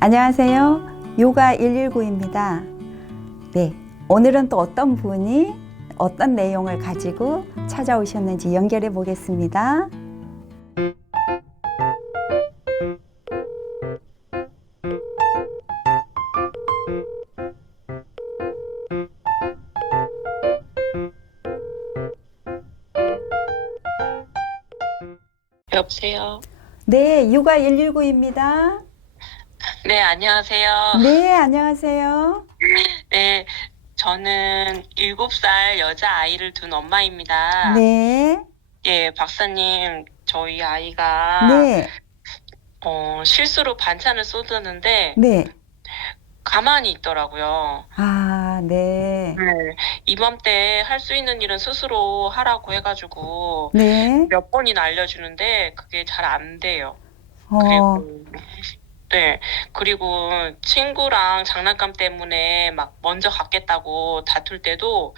안녕하세요. 요가 119입니다. 네, 오늘은 또 어떤 분이 어떤 내용을 가지고 찾아오셨는지 연결해 보겠습니다. 여보세요? 네, 요가 119입니다. 네, 안녕하세요. 네, 안녕하세요. 네, 저는 7살 여자아이를 둔 엄마입니다. 네, 예, 박사님, 저희 아이가 네, 실수로 반찬을 쏟았는데 네. 가만히 있더라고요. 아, 네, 네, 이맘때 할 수 있는 일은 스스로 하라고 해가지고 네. 몇 번이나 알려주는데 그게 잘 안 돼요. 어, 그리고 네. 그리고 친구랑 장난감 때문에 막 먼저 갖겠다고 다툴 때도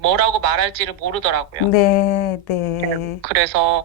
뭐라고 말할지를 모르더라고요. 네, 네. 그래서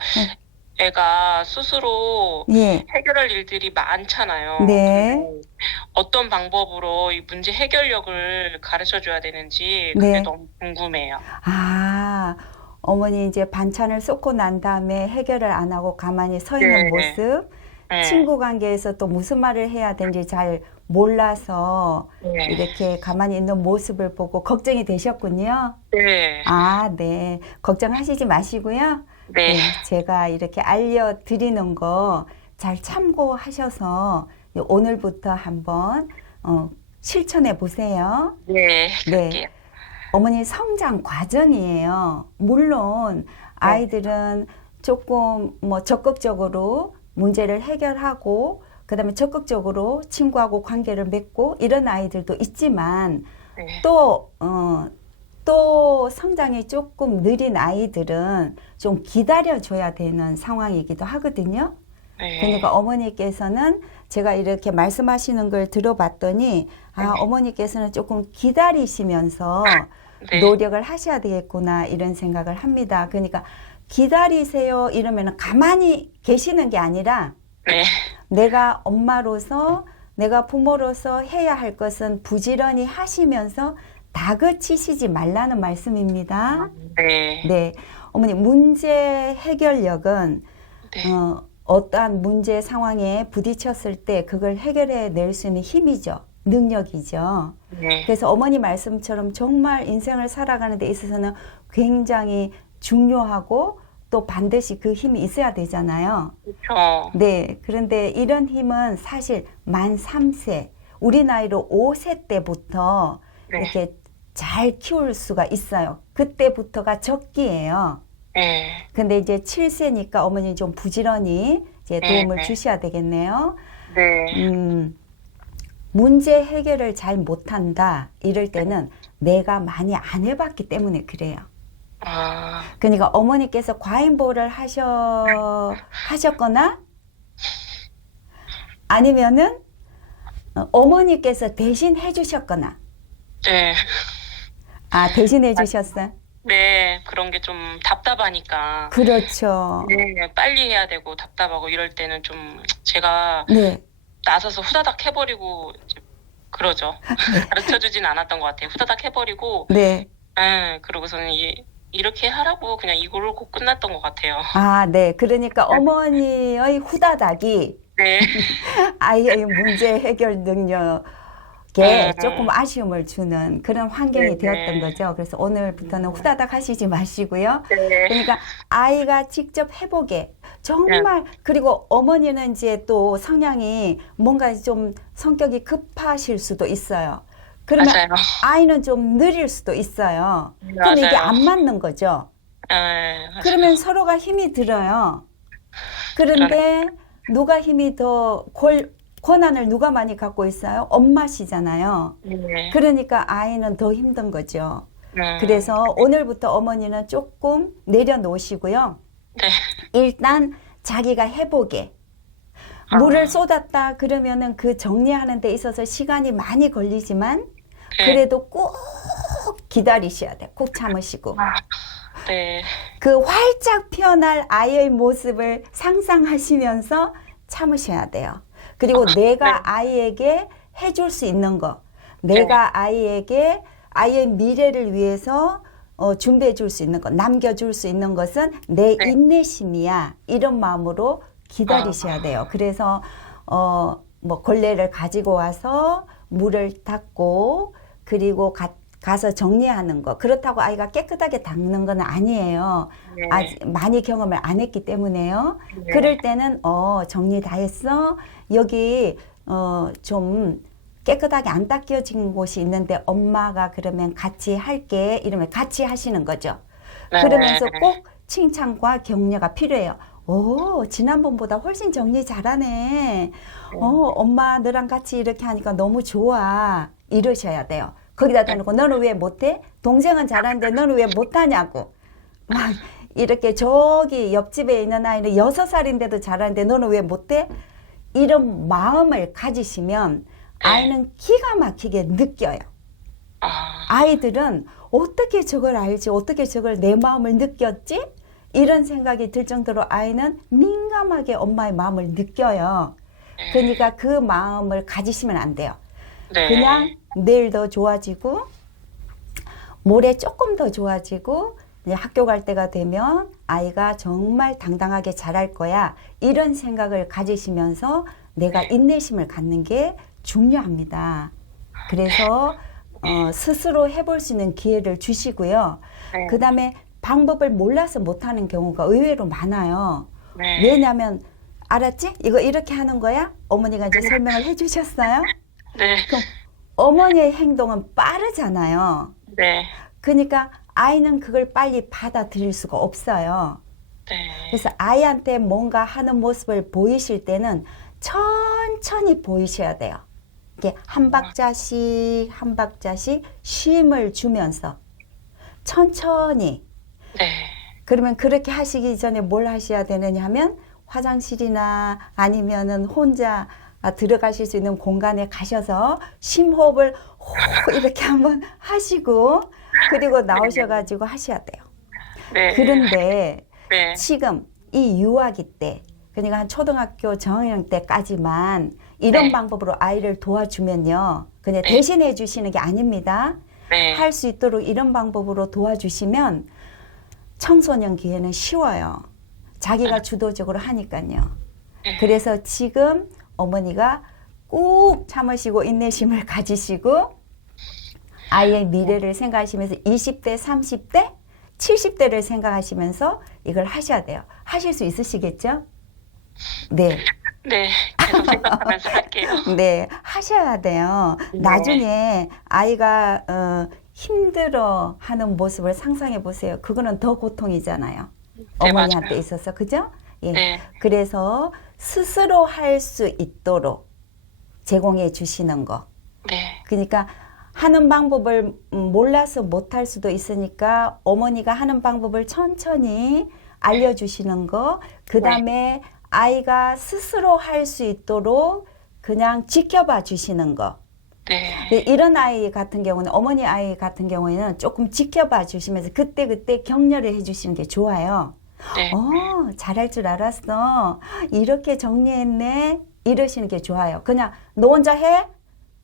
애가 스스로 예, 해결할 일들이 많잖아요. 네, 근데 어떤 방법으로 이 문제 해결력을 가르쳐 줘야 되는지 그게 네. 너무 궁금해요. 아, 어머니 이제 반찬을 쏟고 난 다음에 해결을 안 하고 가만히 서 있는 네. 모습, 네. 친구 관계에서 또 무슨 말을 해야 되는지 잘 몰라서 네. 이렇게 가만히 있는 모습을 보고 걱정이 되셨군요. 네. 아, 네. 걱정하시지 마시고요. 네. 제가 이렇게 알려드리는 거 잘 참고하셔서 오늘부터 한번 실천해 보세요. 네. 네. 그럴게요. 어머니 성장 과정이에요. 물론 아이들은 조금 적극적으로 문제를 해결하고 그다음에 적극적으로 친구하고 관계를 맺고 이런 아이들도 있지만 네. 또 성장이 조금 느린 아이들은 좀 기다려줘야 되는 상황이기도 하거든요. 네. 그러니까 어머니께서는 제가 이렇게 말씀하시는 걸 들어봤더니 네. 어머니께서는 조금 기다리시면서 네. 노력을 하셔야 되겠구나 이런 생각을 합니다. 그러니까 기다리세요 이러면 가만히 계시는 게 아니라 네. 내가 엄마로서 내가 부모로서 해야 할 것은 부지런히 하시면서 다그치시지 말라는 말씀입니다. 네. 네, 어머니 문제 해결력은 네. 어떠한 문제 상황에 부딪혔을 때 그걸 해결해 낼 수 있는 힘이죠. 능력이죠. 네. 그래서 어머니 말씀처럼 정말 인생을 살아가는 데 있어서는 굉장히 중요하고 또 반드시 그 힘이 있어야 되잖아요. 그렇죠. 네. 그런데 이런 힘은 사실 만 3세, 우리 나이로 5세 때부터 네. 이렇게 잘 키울 수가 있어요. 그때부터가 적기예요. 네. 근데 이제 7세니까 어머니 좀 부지런히 이제 도움을 네. 주셔야 되겠네요. 네. 문제 해결을 잘 못한다. 이럴 때는 내가 많이 안 해봤기 때문에 그래요. 아, 그러니까 어머니께서 과잉보호를 하셨거나 아니면은 어머니께서 대신 해주셨거나. 네. 아, 대신 해주셨어요? 네, 그런 게 좀 답답하니까. 그렇죠. 네, 빨리 해야 되고 답답하고 이럴 때는 좀 제가 네. 나서서 후다닥 해버리고 이제 그러죠. 가르쳐 주진 않았던 것 같아요. 후다닥 해버리고, 네. 그러고서는 이렇게 하라고 그냥 이걸로 꼭 끝났던 것 같아요. 아, 네. 그러니까 어머니의 후다닥이 네. 아이의 문제 해결 능력에 조금 아쉬움을 주는 그런 환경이 네. 되었던 거죠. 그래서 오늘부터는 후다닥 하시지 마시고요. 네. 그러니까 아이가 직접 해보게 정말 그리고 어머니는 이제 또 성향이 뭔가 좀 성격이 급하실 수도 있어요. 그러면 맞아요. 아이는 좀 느릴 수도 있어요. 그럼 이게 맞아요. 안 맞는 거죠. 맞아요. 그러면 서로가 힘이 들어요. 그런데 누가 힘이 더 권한을 누가 많이 갖고 있어요? 엄마시잖아요. 네. 그러니까 아이는 더 힘든 거죠. 네. 그래서 오늘부터 어머니는 조금 내려놓으시고요. 네. 일단 자기가 해보게. 물을 쏟았다 그러면은 그 정리하는 데 있어서 시간이 많이 걸리지만 네. 그래도 꼭 기다리셔야 돼요. 꼭 참으시고. 네. 그 활짝 피어날 아이의 모습을 상상하시면서 참으셔야 돼요. 그리고 내가 네. 아이에게 해줄 수 있는 거, 내가 아이에게 아이의 미래를 위해서 준비해 줄 수 있는 것, 남겨줄 수 있는 것은 내 네. 인내심이야. 이런 마음으로 기다리셔야 돼요. 그래서 뭐 걸레를 가지고 와서 물을 닦고 그리고 가서 정리하는 거. 그렇다고 아이가 깨끗하게 닦는 건 아니에요. 네. 아직 많이 경험을 안 했기 때문에요. 네. 그럴 때는 정리 다 했어. 여기 좀 깨끗하게 안 닦여진 곳이 있는데 엄마가 그러면 같이 할게. 이러면 같이 하시는 거죠. 네. 그러면서 꼭 칭찬과 격려가 필요해요. 오, 지난번보다 훨씬 정리 잘하네. 엄마 너랑 같이 이렇게 하니까 너무 좋아. 이러셔야 돼요. 거기다 대놓고 너는 왜 못해? 동생은 잘하는데 너는 왜 못하냐고. 막 이렇게 저기 옆집에 있는 아이는 6살인데도 잘하는데 너는 왜 못해? 이런 마음을 가지시면 아이는 기가 막히게 느껴요. 아이들은 어떻게 저걸 알지? 어떻게 저걸 내 마음을 느꼈지? 이런 생각이 들 정도로 아이는 민감하게 엄마의 마음을 느껴요. 그러니까 그 마음을 가지시면 안 돼요. 네. 그냥 내일 더 좋아지고 모레 조금 더 좋아지고 이제 학교 갈 때가 되면 아이가 정말 당당하게 잘할 거야. 이런 생각을 가지시면서 내가 인내심을 갖는 게 중요합니다. 그래서 스스로 해볼 수 있는 기회를 주시고요. 네. 그 다음에 방법을 몰라서 못하는 경우가 의외로 많아요. 네. 왜냐하면 알았지? 이거 이렇게 하는 거야? 어머니가 이제 설명을 해주셨어요. 네. 그럼 어머니의 행동은 빠르잖아요. 네. 그러니까 아이는 그걸 빨리 받아들일 수가 없어요. 네. 그래서 아이한테 뭔가 하는 모습을 보이실 때는 천천히 보이셔야 돼요. 이렇게 한 박자씩 한 박자씩 쉼을 주면서 천천히. 네. 그러면 그렇게 하시기 전에 뭘 하셔야 되느냐 하면 화장실이나 아니면은 혼자 들어가실 수 있는 공간에 가셔서 심호흡을 이렇게 한번 하시고 그리고 나오셔가지고 하셔야 돼요. 네. 그런데 네. 지금 이 유아기 때 그러니까 한 초등학교 저학년 때까지만 이런 네. 방법으로 아이를 도와주면요. 그냥 네. 대신해 주시는 게 아닙니다. 네. 할 수 있도록 이런 방법으로 도와주시면 청소년 기회는 쉬워요. 자기가 주도적으로 하니까요. 그래서 지금 어머니가 꾹 참으시고 인내심을 가지시고 아이의 미래를 생각하시면서 20대, 30대, 70대를 생각하시면서 이걸 하셔야 돼요. 하실 수 있으시겠죠? 네. 네. 계속 생각하면서 할게요. 네, 하셔야 돼요. 네. 나중에 아이가 힘들어 하는 모습을 상상해 보세요. 그거는 더 고통이잖아요. 네, 어머니한테 맞아요. 있어서. 그죠? 예. 네. 그래서 스스로 할 수 있도록 제공해 주시는 거. 네. 그러니까 하는 방법을 몰라서 못할 수도 있으니까 어머니가 하는 방법을 천천히 알려주시는 거. 그 다음에 아이가 스스로 할 수 있도록 그냥 지켜봐 주시는 거. 네. 이런 아이 같은 경우는 어머니 아이 같은 경우에는 조금 지켜봐 주시면서 그때 격려를 해 주시는 게 좋아요. 네. 잘할 줄 알았어. 이렇게 정리했네. 이러시는 게 좋아요. 그냥 너 혼자 해?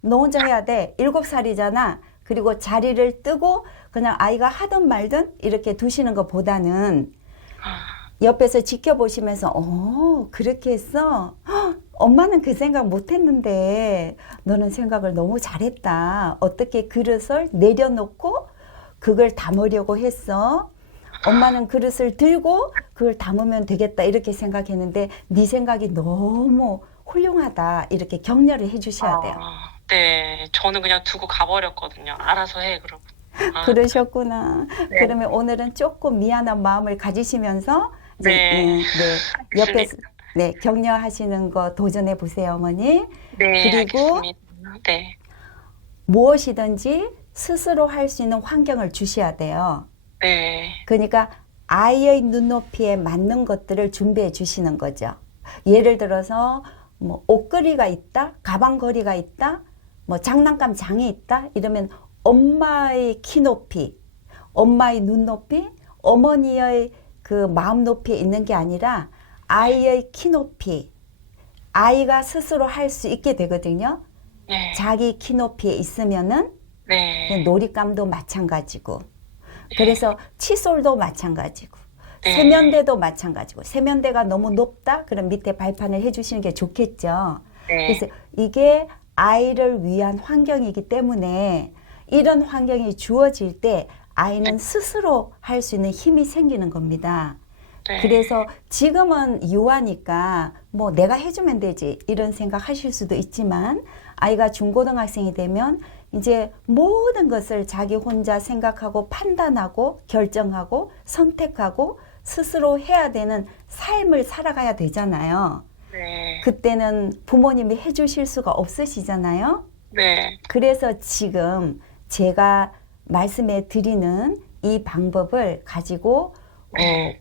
너 혼자 해야 돼. 7살이잖아. 그리고 자리를 뜨고 그냥 아이가 하든 말든 이렇게 두시는 것보다는 옆에서 지켜보시면서 그렇게 했어? 헉, 엄마는 그 생각 못했는데 너는 생각을 너무 잘했다. 어떻게 그릇을 내려놓고 그걸 담으려고 했어? 엄마는 그릇을 들고 그걸 담으면 되겠다 이렇게 생각했는데 네 생각이 너무 훌륭하다 이렇게 격려를 해주셔야 돼요. 네. 저는 그냥 두고 가버렸거든요. 알아서 해, 그러고. 그러셨구나. 네. 그러면 오늘은 조금 미안한 마음을 가지시면서 이제, 네. 옆에서 격려하시는 거 도전해 보세요, 어머니. 네. 그리고 알겠습니다. 네. 무엇이든지 스스로 할 수 있는 환경을 주셔야 돼요. 네. 그러니까 아이의 눈높이에 맞는 것들을 준비해 주시는 거죠. 예를 들어서 뭐 옷걸이가 있다, 가방걸이가 있다, 뭐 장난감 장이 있다 이러면 엄마의 키 높이, 엄마의 눈높이, 어머니의 그 마음 높이에 있는 게 아니라 아이의 키 높이, 아이가 스스로 할 수 있게 되거든요. 네. 자기 키 높이에 있으면은 네. 놀잇감도 마찬가지고, 그래서 칫솔도 마찬가지고, 네. 세면대도 마찬가지고, 세면대가 너무 높다? 그럼 밑에 발판을 해주시는 게 좋겠죠. 네. 그래서 이게 아이를 위한 환경이기 때문에 이런 환경이 주어질 때 아이는 스스로 할 수 있는 힘이 생기는 겁니다. 네. 그래서 지금은 유아니까 뭐 내가 해주면 되지 이런 생각 하실 수도 있지만 아이가 중고등학생이 되면 이제 모든 것을 자기 혼자 생각하고 판단하고 결정하고 선택하고 스스로 해야 되는 삶을 살아가야 되잖아요. 네. 그때는 부모님이 해주실 수가 없으시잖아요. 네. 그래서 지금 제가 말씀해 드리는 이 방법을 가지고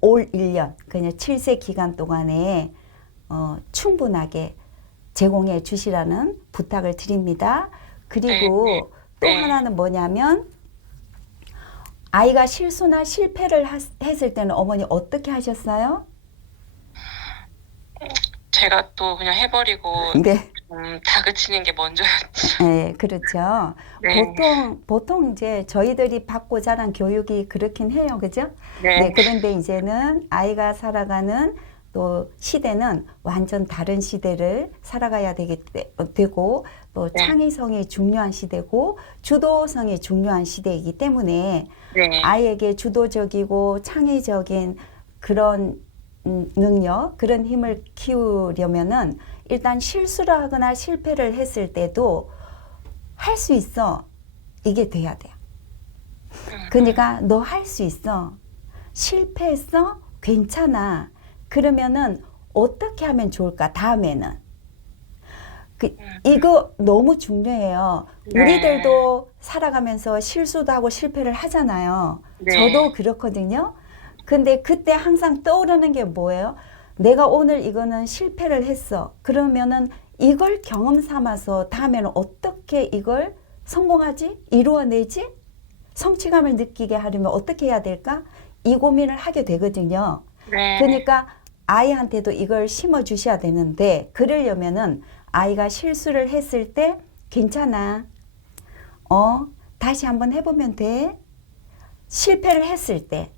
올 1년, 그냥 7세 기간 동안에 충분하게 제공해 주시라는 부탁을 드립니다. 그리고 네. 또 네. 하나는 뭐냐면 아이가 실수나 실패를 했을 때는 어머니 어떻게 하셨어요? 제가 또 그냥 해버리고 네. 다그치는 게 먼저였지. 네, 그렇죠. 네. 보통 이제 저희들이 받고 자란 교육이 그렇긴 해요. 그죠? 네. 네, 그런데 이제는 아이가 살아가는 또 시대는 완전 다른 시대를 살아가야 되고 또 네. 창의성이 중요한 시대고 주도성이 중요한 시대이기 때문에 네. 아이에게 주도적이고 창의적인 그런 능력, 그런 힘을 키우려면은 일단 실수를 하거나 실패를 했을 때도 할 수 있어. 이게 돼야 돼요. 그러니까 너 할 수 있어. 실패했어? 괜찮아. 그러면은 어떻게 하면 좋을까? 다음에는. 이거 너무 중요해요. 네. 우리들도 살아가면서 실수도 하고 실패를 하잖아요. 네. 저도 그렇거든요. 근데 그때 항상 떠오르는 게 뭐예요? 내가 오늘 이거는 실패를 했어. 그러면은 이걸 경험 삼아서 다음에는 어떻게 이걸 성공하지? 이루어내지? 성취감을 느끼게 하려면 어떻게 해야 될까? 이 고민을 하게 되거든요. 네. 그러니까 아이한테도 이걸 심어 주셔야 되는데 그러려면은 아이가 실수를 했을 때 괜찮아. 다시 한번 해보면 돼. 실패를 했을 때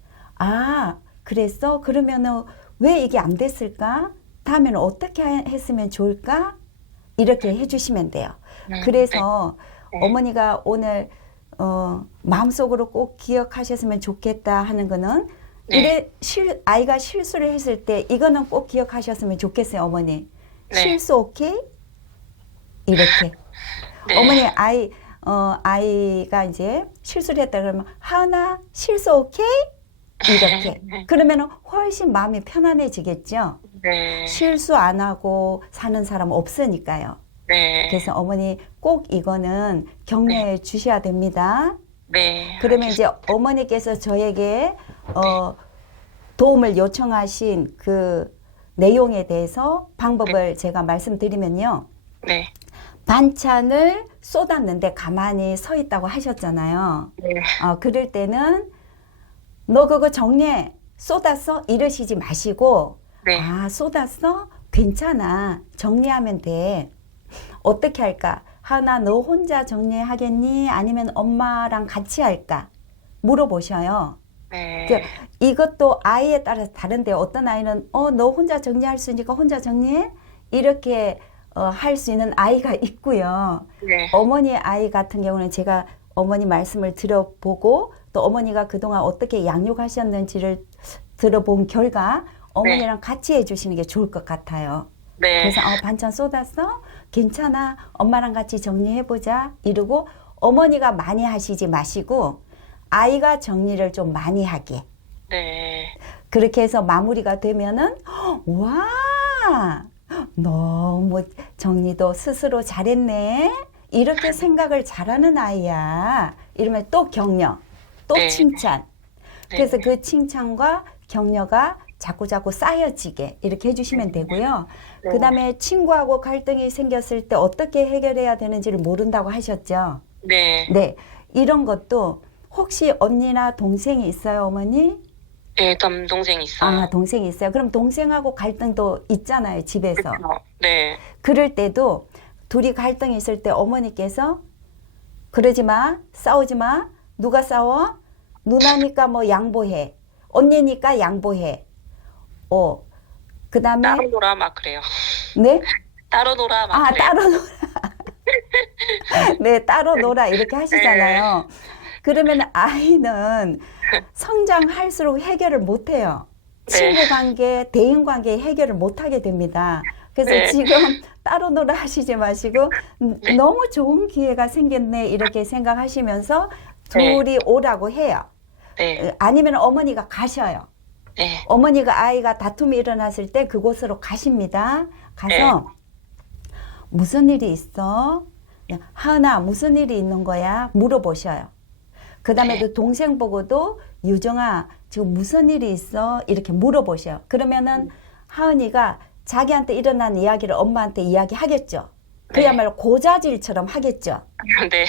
그랬어? 그러면은 왜 이게 안 됐을까? 다음에는 어떻게 했으면 좋을까? 이렇게 해주시면 돼요. 그래서 네. 어머니가 오늘 마음속으로 꼭 기억하셨으면 좋겠다 하는 거는 네. 아이가 실수를 했을 때 이거는 꼭 기억하셨으면 좋겠어요, 어머니. 네. 실수 오케이? 이렇게. 네. 어머니 아이가 이제 실수를 했다 그러면 하나 실수 오케이? 이렇게. 그러면 훨씬 마음이 편안해지겠죠. 네. 실수 안 하고 사는 사람 없으니까요. 네. 그래서 어머니 꼭 이거는 격려해 주셔야 됩니다. 네. 그러면 이제 어머니께서 저에게 도움을 요청하신 그 내용에 대해서 방법을 제가 말씀드리면요. 네. 반찬을 쏟았는데 가만히 서 있다고 하셨잖아요. 네. 그럴 때는 너 그거 정리해. 쏟았어? 이러시지 마시고 네. 쏟았어? 괜찮아. 정리하면 돼. 어떻게 할까? 하나 너 혼자 정리하겠니? 아니면 엄마랑 같이 할까? 물어보셔요. 네. 이것도 아이에 따라서 다른데 어떤 아이는 너 혼자 정리할 수 있으니까 혼자 정리해? 이렇게 할 수 있는 아이가 있고요. 네. 어머니 아이 같은 경우는 제가 어머니 말씀을 들어보고 또 어머니가 그동안 어떻게 양육하셨는지를 들어본 결과 어머니랑 같이 해주시는 게 좋을 것 같아요. 네. 그래서 반찬 쏟았어? 괜찮아. 엄마랑 같이 정리해보자. 이러고 어머니가 많이 하시지 마시고 아이가 정리를 좀 많이 하게. 네. 그렇게 해서 마무리가 되면은 와 너무 정리도 스스로 잘했네. 이렇게 생각을 잘하는 아이야. 이러면 또 격려, 또 네. 칭찬. 네. 그래서 그 칭찬과 격려가 자꾸자꾸 쌓여지게 이렇게 해주시면 되고요. 네. 그 다음에 친구하고 갈등이 생겼을 때 어떻게 해결해야 되는지를 모른다고 하셨죠. 네. 네, 이런 것도 혹시 언니나 동생이 있어요, 어머니? 네, 남동생이 있어요. 아, 동생이 있어요. 그럼 동생하고 갈등도 있잖아요, 집에서. 그렇죠. 네, 그럴 때도 둘이 갈등이 있을 때 어머니께서 그러지 마, 싸우지 마. 누가 싸워? 누나니까 뭐 양보해. 언니니까 양보해. 그 다음에, 따로 놀아 막 그래요. 네? 따로 놀아 막 아, 그래요. 따로 놀아. 네, 따로 놀아. 이렇게 하시잖아요. 그러면 아이는 성장할수록 해결을 못 해요. 네. 친구 관계, 대인 관계 해결을 못 하게 됩니다. 그래서 네. 지금 따로 놀아 하시지 마시고 네. 너무 좋은 기회가 생겼네 이렇게 생각하시면서 네. 둘이 오라고 해요. 네, 아니면 어머니가 가셔요. 네, 어머니가 아이가 다툼이 일어났을 때 그곳으로 가십니다. 가서 무슨 일이 있어? 하은아, 무슨 일이 있는 거야? 물어보셔요. 그 다음에 또 동생 보고도 유정아, 지금 무슨 일이 있어? 이렇게 물어보셔요. 그러면은 하은이가 자기한테 일어난 이야기를 엄마한테 이야기하겠죠. 그야말로 고자질처럼 하겠죠. 네,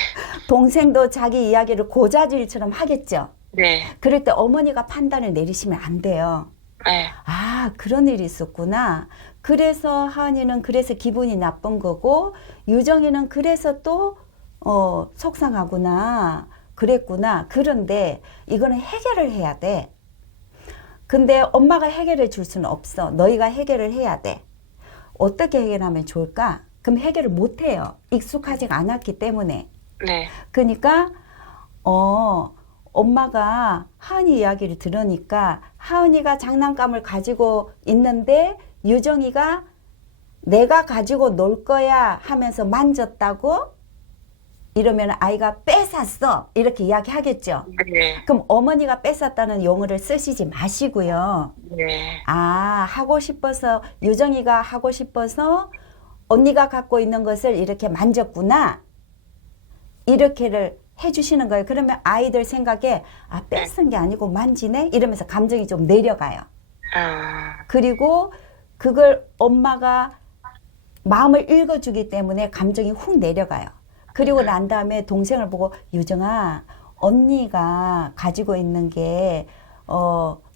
동생도 자기 이야기를 고자질처럼 하겠죠. 네, 그럴 때 어머니가 판단을 내리시면 안 돼요. 네, 아, 그런 일이 있었구나. 그래서 하은이는 그래서 기분이 나쁜 거고, 유정이는 그래서 또, 속상하구나. 그랬구나. 그런데 이거는 해결을 해야 돼. 근데 엄마가 해결해 줄 수는 없어. 너희가 해결을 해야 돼. 어떻게 해결하면 좋을까? 그럼 해결을 못 해요. 익숙하지가 않았기 때문에. 네, 그러니까, 엄마가 하은이 이야기를 들으니까 하은이가 장난감을 가지고 있는데 유정이가 내가 가지고 놀 거야 하면서 만졌다고 이러면 아이가 뺏었어 이렇게 이야기하겠죠. 네, 그럼 어머니가 뺏었다는 용어를 쓰시지 마시고요. 네, 아, 하고 싶어서 유정이가 하고 싶어서 언니가 갖고 있는 것을 이렇게 만졌구나. 이렇게를 해주시는 거예요. 그러면 아이들 생각에 아, 뺏은 게 아니고 만지네? 이러면서 감정이 좀 내려가요. 그리고 그걸 엄마가 마음을 읽어주기 때문에 감정이 훅 내려가요. 그리고 난 다음에 동생을 보고 유정아, 언니가 가지고 있는 게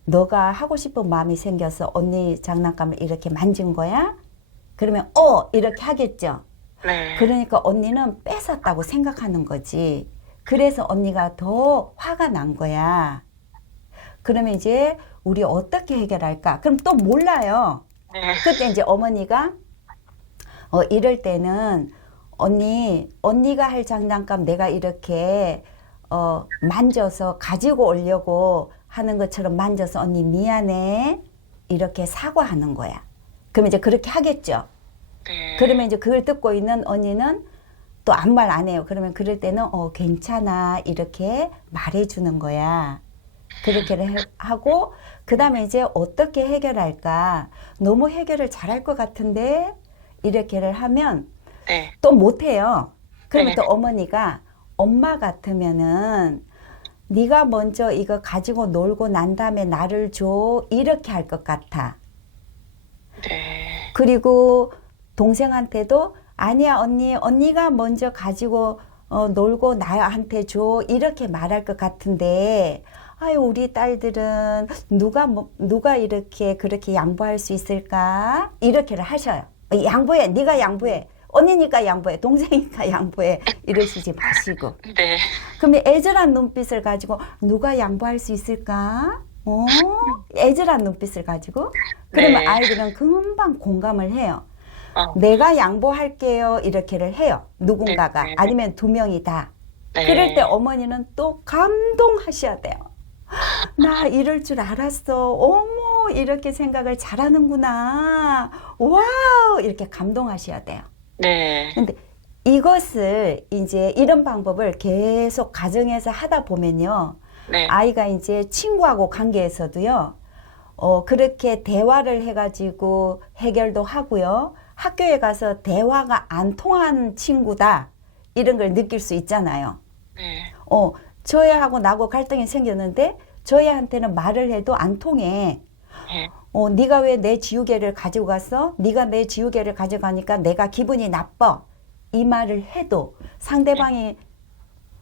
너가 하고 싶은 마음이 생겨서 언니 장난감을 이렇게 만진 거야? 그러면 이렇게 하겠죠. 네, 그러니까 언니는 뺏었다고 생각하는 거지. 그래서 언니가 더 화가 난 거야. 그러면 이제 우리 어떻게 해결할까? 그럼 또 몰라요. 네, 그때 이제 어머니가 이럴 때는 언니가 할 장난감 내가 이렇게 만져서 가지고 오려고 하는 것처럼 만져서 언니 미안해. 이렇게 사과하는 거야. 그럼 이제 그렇게 하겠죠. 네, 그러면 이제 그걸 듣고 있는 언니는 또 아무 말 안 해요. 그러면 그럴 때는 괜찮아 이렇게 말해주는 거야. 그렇게 하고 그 다음에 이제 어떻게 해결할까? 너무 해결을 잘할 것 같은데 이렇게를 하면 네, 또 못해요. 그러면 네. 또 어머니가 엄마 같으면은 네가 먼저 이거 가지고 놀고 난 다음에 나를 줘 이렇게 할 것 같아. 네, 그리고 동생한테도 아니야 언니가 먼저 가지고 놀고 나한테 줘 이렇게 말할 것 같은데 아유 우리 딸들은 누가 이렇게 그렇게 양보할 수 있을까 이렇게를 하셔요. 양보해 네가 양보해 언니니까 양보해 동생이니까 양보해 이러시지 마시고 네, 그러면 애절한 눈빛을 가지고 누가 양보할 수 있을까? 애절한 눈빛을 가지고 그러면 네. 아이들은 금방 공감을 해요. 어, 내가 양보할게요 이렇게를 해요. 누군가가 네. 아니면 두 명이 다. 네. 그럴 때 어머니는 또 감동하셔야 돼요. 나 이럴 줄 알았어. 어머 이렇게 생각을 잘하는구나. 와우 이렇게 감동하셔야 돼요. 네, 근데 이것을 이제 이런 방법을 계속 가정에서 하다 보면요. 네, 아이가 이제 친구하고 관계에서도요. 그렇게 대화를 해가지고 해결도 하고요. 학교에 가서 대화가 안 통한 친구다. 이런 걸 느낄 수 있잖아요. 네, 저애하고 나하고 갈등이 생겼는데 저애한테는 말을 해도 안 통해. 네, 네가 왜 내 지우개를 가지고 갔어? 네가 내 지우개를 가져가니까 내가 기분이 나빠. 이 말을 해도 상대방이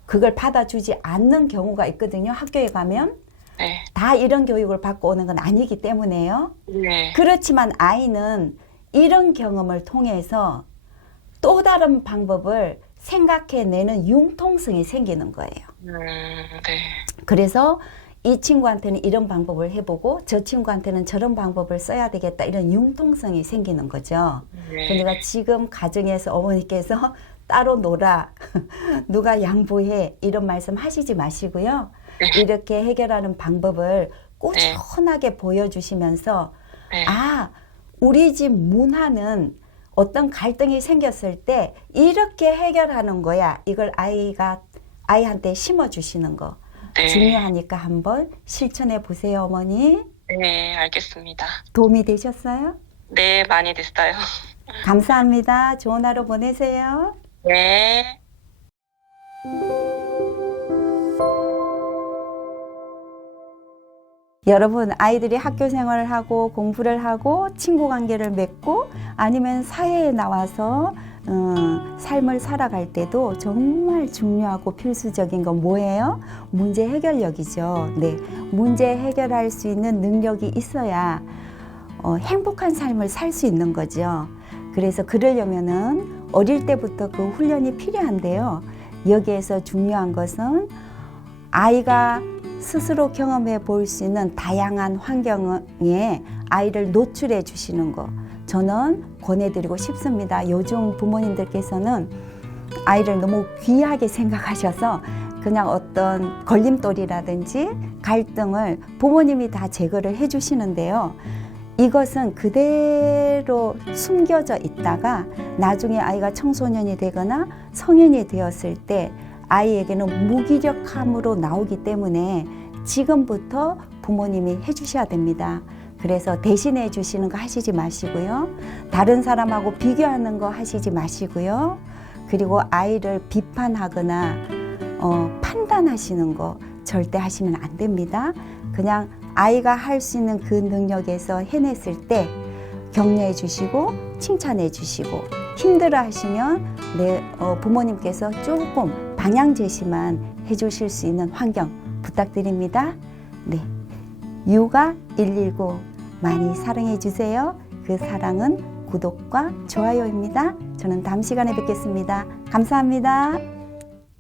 그걸 받아주지 않는 경우가 있거든요. 학교에 가면. 네. 다 이런 교육을 받고 오는 건 아니기 때문에요. 네. 그렇지만 아이는 이런 경험을 통해서 또 다른 방법을 생각해내는 융통성이 생기는 거예요. 네. 그래서 이 친구한테는 이런 방법을 해보고 저 친구한테는 저런 방법을 써야 되겠다, 이런 융통성이 생기는 거죠. 네. 그러니까 지금 가정에서 어머니께서 따로 놀아, 누가 양보해, 이런 말씀 하시지 마시고요. 네. 이렇게 해결하는 방법을 꾸준하게 보여주시면서 네. 아, 우리 집 문화는 어떤 갈등이 생겼을 때 이렇게 해결하는 거야. 이걸 아이한테 심어주시는 거 네. 중요하니까 한번 실천해 보세요, 어머니. 네, 알겠습니다. 도움이 되셨어요? 네, 많이 됐어요. 감사합니다. 좋은 하루 보내세요. 네. 여러분, 아이들이 학교 생활을 하고 공부를 하고 친구 관계를 맺고 아니면 사회에 나와서 삶을 살아갈 때도 정말 중요하고 필수적인 건 뭐예요? 문제 해결력이죠. 네, 문제 해결할 수 있는 능력이 있어야 행복한 삶을 살 수 있는 거죠. 그래서 그러려면은 어릴 때부터 그 훈련이 필요한데요. 여기에서 중요한 것은 아이가 스스로 경험해 볼 수 있는 다양한 환경에 아이를 노출해 주시는 거, 저는 권해드리고 싶습니다. 요즘 부모님들께서는 아이를 너무 귀하게 생각하셔서 그냥 어떤 걸림돌이라든지 갈등을 부모님이 다 제거를 해 주시는데요. 이것은 그대로 숨겨져 있다가 나중에 아이가 청소년이 되거나 성인이 되었을 때 아이에게는 무기력함으로 나오기 때문에 지금부터 부모님이 해주셔야 됩니다. 그래서 대신해 주시는 거 하시지 마시고요. 다른 사람하고 비교하는 거 하시지 마시고요. 그리고 아이를 비판하거나 판단하시는 거 절대 하시면 안 됩니다. 그냥 아이가 할 수 있는 그 능력에서 해냈을 때 격려해 주시고 칭찬해 주시고, 힘들어 하시면 부모님께서 조금 방향 제시만 해 주실 수 있는 환경 부탁드립니다. 네, 육아 119 많이 사랑해 주세요. 그 사랑은 구독과 좋아요입니다. 저는 다음 시간에 뵙겠습니다. 감사합니다.